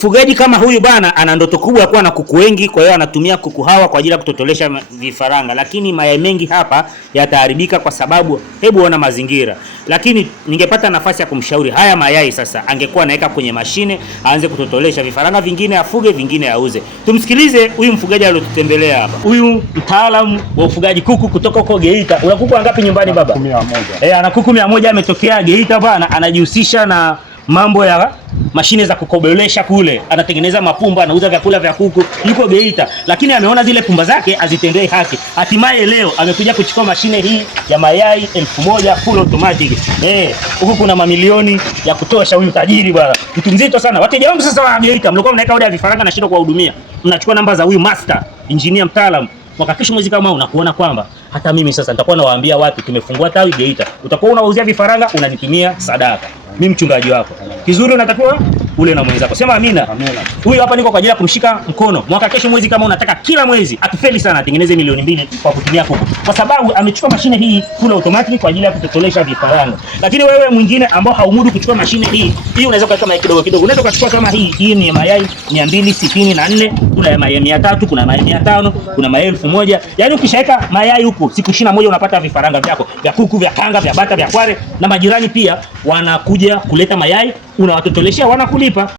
Mfugaji kama huyu bana ana ndoto kubwa ya kuwa na kuku wengi, kwa hiyo anatumia kuku hawa kwa ajili ya kutotolesha vifaranga, lakini mayai mengi hapa yataharibika kwa sababu hebu ona mazingira. Lakini ningepata nafasi ya kumshauri, haya mayai sasa angekuwa anaweka kwenye mashine, aanze kutotolesha vifaranga vingine, afuge vingine auze. Tumsikilize huyu mfugaji aliyotutembelea hapa. Huyu mtaalamu wa ufugaji kuku kutoka huko Geita. Una kuku wangapi nyumbani baba? 100. Ana kuku 100, ametokea Geita bana, anajihusisha na mambo ya mashine za kukobolesha kule, anatengeneza mapumba, anauza vyakula vya kuku, yuko Geita, lakini ameona zile pumba zake azitendee haki. Hatimaye leo amekuja kuchukua mashine hii ya mayai 1000 full automatic. Huku kuna mamilioni ya kutosha. Huyu tajiri bwana, mtu mzito sana. Wateja wangu sasa wa Geita, mlikuwa mnaweka oda ya vifaranga na shida kuwahudumia, mnachukua namba za huyu master engineer mtaalamu. Mwaka kesho mwezi kama unakuona kwamba hata mimi sasa nitakuwa nawaambia watu tumefungua tawi Geita, utakuwa unawauzia vifaranga, unanitumia sadaka. Mimi mchungaji wako. Kizuri unatakiwa ule na mwenzako. Sema amina. Amina. Huyu hapa niko kwa ajili ya kumshika mkono. Mwaka kesho mwezi kama unataka kila mwezi akifeli sana atengeneze milioni 2 kwa kutumia kuku. Kwa sababu amechukua mashine hii full automatic kwa ajili ya kutotolesha vifaranga. Lakini wewe mwingine ambao haumudu kuchukua mashine hii unaweza kuweka mayai kidogo kidogo. Unaweza kuchukua kama hii ni mayai 264, kuna mayai 300, kuna mayai 500, kuna mayai 1000. Yaani ukishaweka mayai huko siku 21 unapata vifaranga vyako vya kuku, vya kanga, vya bata, vya kware, na majirani pia wanakuja kuleta mayai, unawatotoleshea, wanakulipa.